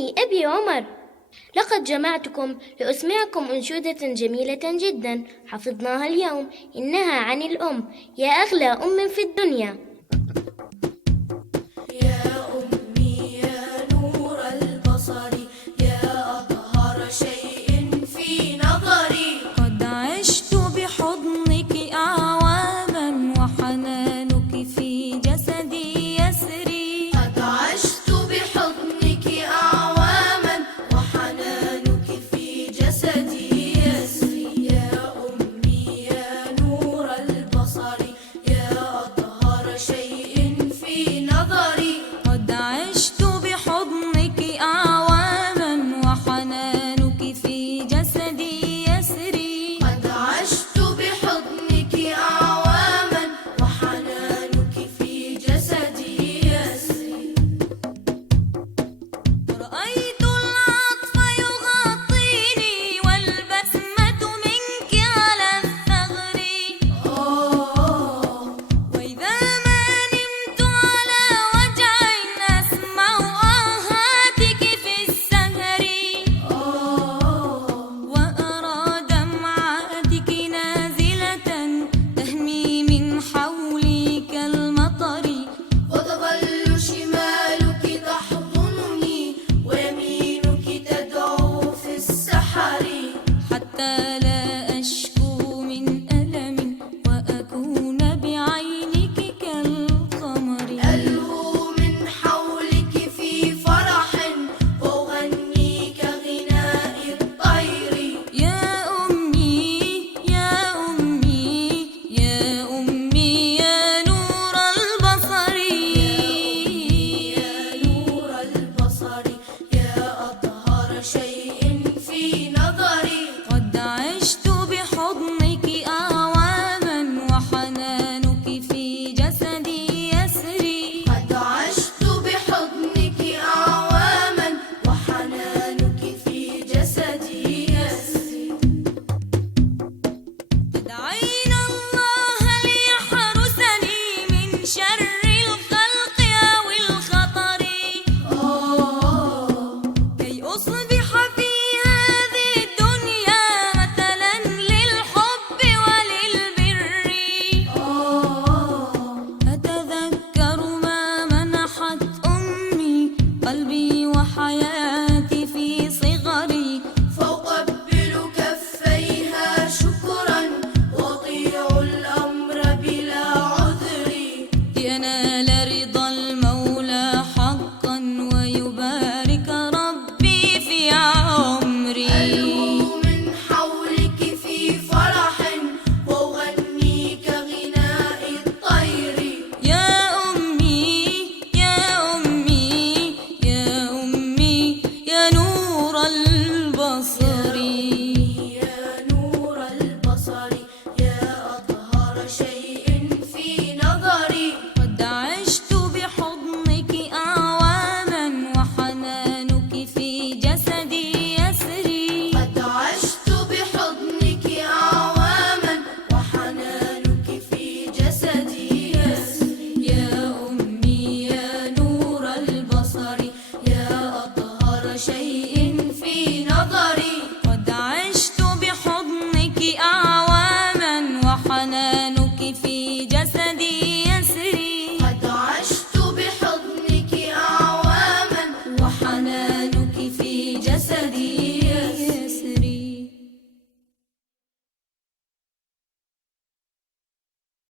أمي أبي عمر. لقد جمعتكم لأسمعكم أنشودة جميلة جدا حفظناها اليوم، إنها عن الأم، يا أغلى أم في الدنيا. يا أمي يا نور البصر، يا أطهر شيء في نظري، قد عشت بحضنك أعواما وحنانك في جسدي يسري، قد عشت بحضنك أعواما وحنانك في جسدي يسري. يا أمي يا نور البصر، يا أطهر شيء في نظري، قد عشت بحضنك أعواما وحنانك في جسدي يسري، قد عشت بحضنك أعواما وحنانك في جسدي يسري. رأيت العطف يغطيني والبسمة منك على الثغر، وإذا ما نمت على وجع أسمع آهاتك في السهر، وأرى دمعاتك نازلة تهمي من حولي كالمطر، وتظل شمالك تحضنني ويمينك تدعو في السحر، حتى لا أشكو من ألم وأكون بعينك كالقمر. ألهو من حولك في فرح وأغني كغناء الطير. يا أمي يا أمي يا أمي يا نور البصر، يا نور البصر، يا أطهر شيء في نظري، قد عشت بحضنك أعواما وحنانك في جسدي يسري، قد عشت بحضنك أعواما وحنانك في جسدي يسري. أدعين الله ليحرسني من شر الخلق أو الخطر، كي أصبح في هذه الدنيا مثلا للحب وللبر، أتذكر ما منحت أمي قلبي وحياتي في صغري، فأقبل كفيها شكرا وأطيع الأمر بلا عذر، ينال رضا المولى حقا ويبارك ربي في عمري. ألهو من حولك في فرح وأغني كغناء الطير. يا أمي يا أمي يا أمي يا نور البصر، يا نور البصر، يا أطهر شيء في نظري، قد عشت بحضنك أعواما وحنانك في جسدي يسري، قد عشت بحضنك أعواما وحنانك في جسدي يسري. يا أمي يا نور البصر، يا أطهر شيء في نظري، قد عشت بحضنك أعواما وحنانك في جسدي يسري، قد عشت بحضنك أعواما وحنانك